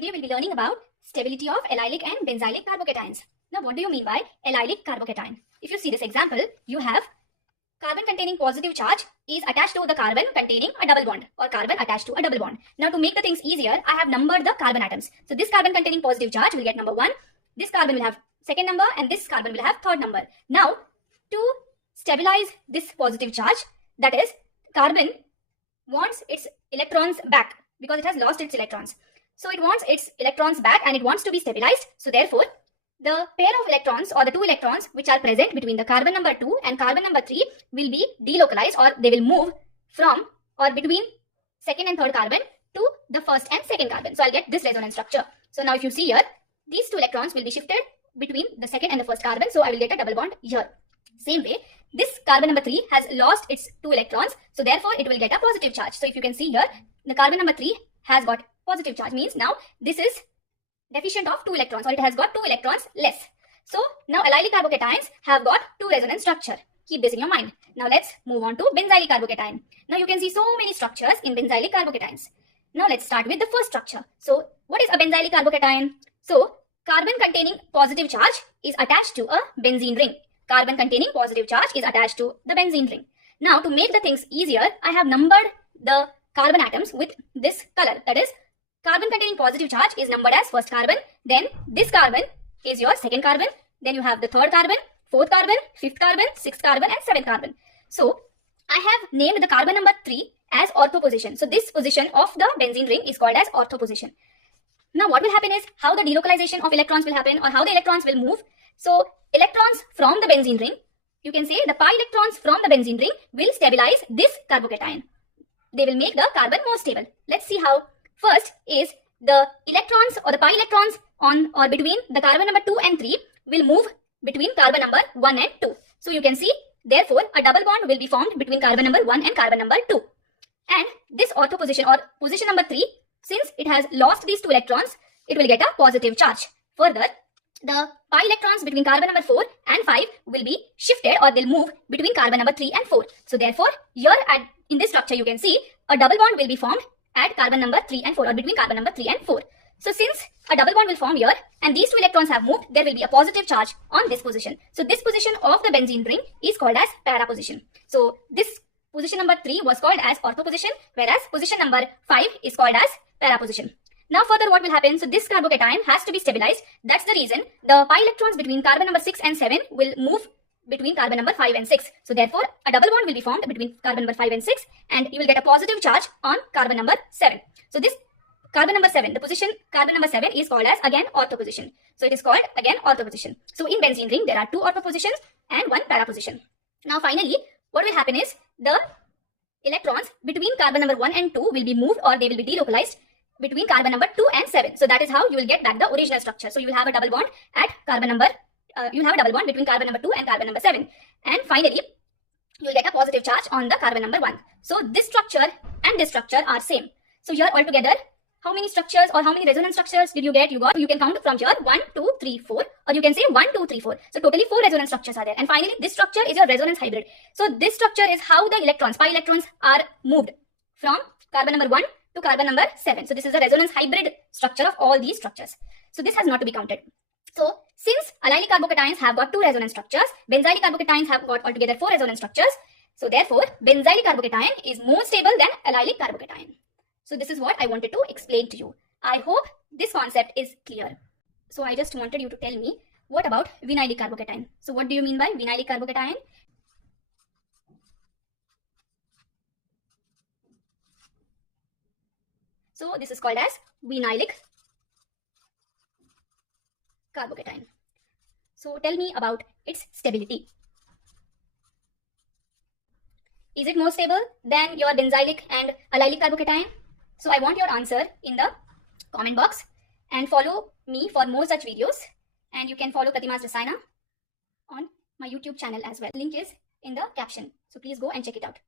Today we'll be learning about stability of allylic and benzylic carbocations. Now what do you mean by allylic carbocation? If you see this example, you have carbon containing positive charge is attached to the carbon containing a double bond or carbon attached to a double bond. Now to make the things easier, I have numbered the carbon atoms. So this carbon containing positive charge will get number 1, this carbon will have second number and this carbon will have third number. Now to stabilize this positive charge, that is carbon wants its electrons back because it has lost its electrons. So it wants its electrons back and it wants to be stabilized. So therefore, the pair of electrons or the two electrons which are present between the carbon number 2 and carbon number 3 will be delocalized, or they will move from or between second and third carbon to the first and second carbon. So I'll get this resonance structure. So now if you see here, these two electrons will be shifted between the second and the first carbon. So I will get a double bond here. Same way, this carbon number 3 has lost its two electrons. So therefore, it will get a positive charge. So if you can see here, the carbon number 3 has got positive charge, means now this is deficient of 2 electrons, or it has got 2 electrons less. So now allylic carbocations have got 2 resonance structure. Keep this in your mind. Now let's move on to benzylic carbocation. Now you can see so many structures in benzylic carbocations. Now let's start with the first structure. So what is a benzylic carbocation? So carbon containing positive charge is attached to a benzene ring. Carbon containing positive charge is attached to the benzene ring. Now to make the things easier, I have numbered the carbon atoms with this color. That is, carbon containing positive charge is numbered as first carbon, then this carbon is your second carbon, then you have the third carbon, fourth carbon, fifth carbon, sixth carbon and seventh carbon. So I have named the carbon number 3 as ortho position. So this position of the benzene ring is called as ortho position. Now what will happen is how the delocalization of electrons will happen, or how the electrons will move. So electrons from the benzene ring, you can say the pi electrons from the benzene ring will stabilize this carbocation. They will make the carbon more stable. Let's see how. First is the electrons or the pi electrons on or between the carbon number 2 and 3 will move between carbon number 1 and 2. So you can see, therefore, a double bond will be formed between carbon number 1 and carbon number 2. And this ortho position or position number 3, since it has lost these 2 electrons, it will get a positive charge. Further, the pi electrons between carbon number 4 and 5 will be shifted, or they'll move between carbon number 3 and 4. So therefore, here in this structure you can see a double bond will be formed at carbon number 3 and 4, or between carbon number 3 and 4. So since a double bond will form here and these two electrons have moved, there will be a positive charge on this position. So this position of the benzene ring is called as para position. So this position number 3 was called as ortho position, whereas position number 5 is called as para position. Now further what will happen? So this carbocation has to be stabilized. That's the reason the pi electrons between carbon number 6 and 7 will move between carbon number 5 and 6. So therefore, a double bond will be formed between carbon number 5 and 6, and you will get a positive charge on carbon number 7. So this carbon number 7, the position carbon number 7 is called as again ortho position. So it is called again ortho position. So in benzene ring, there are 2 ortho positions and 1 para position. Now finally, what will happen is the electrons between carbon number 1 and 2 will be moved, or they will be delocalized between carbon number 2 and 7. So that is how you will get back the original structure. So you will have a double bond at carbon number you have a double bond between carbon number 2 and carbon number 7. And finally, you will get a positive charge on the carbon number 1. So this structure and this structure are same. So here altogether, how many structures or how many resonance structures did you get? You can count from here 1, 2, 3, 4, or you can say 1, 2, 3, 4. So totally 4 resonance structures are there. And finally, this structure is your resonance hybrid. So this structure is how the electrons, pi electrons, are moved from carbon number 1 to carbon number 7. So this is the resonance hybrid structure of all these structures. So this has not to be counted. So since allylic carbocations have got 2 resonance structures, benzylic carbocations have got altogether 4 resonance structures. So therefore, benzylic carbocation is more stable than allylic carbocation. So this is what I wanted to explain to you. I hope this concept is clear. So I just wanted you to tell me, what about vinylic carbocation? So what do you mean by vinylic carbocation? So this is called as vinylic carbocation. So tell me about its stability. Is it more stable than your benzylic and allylic carbocation? So I want your answer in the comment box, and follow me for more such videos. And you can follow Pratima's Rasayana on my YouTube channel as well. Link is in the caption. So please go and check it out.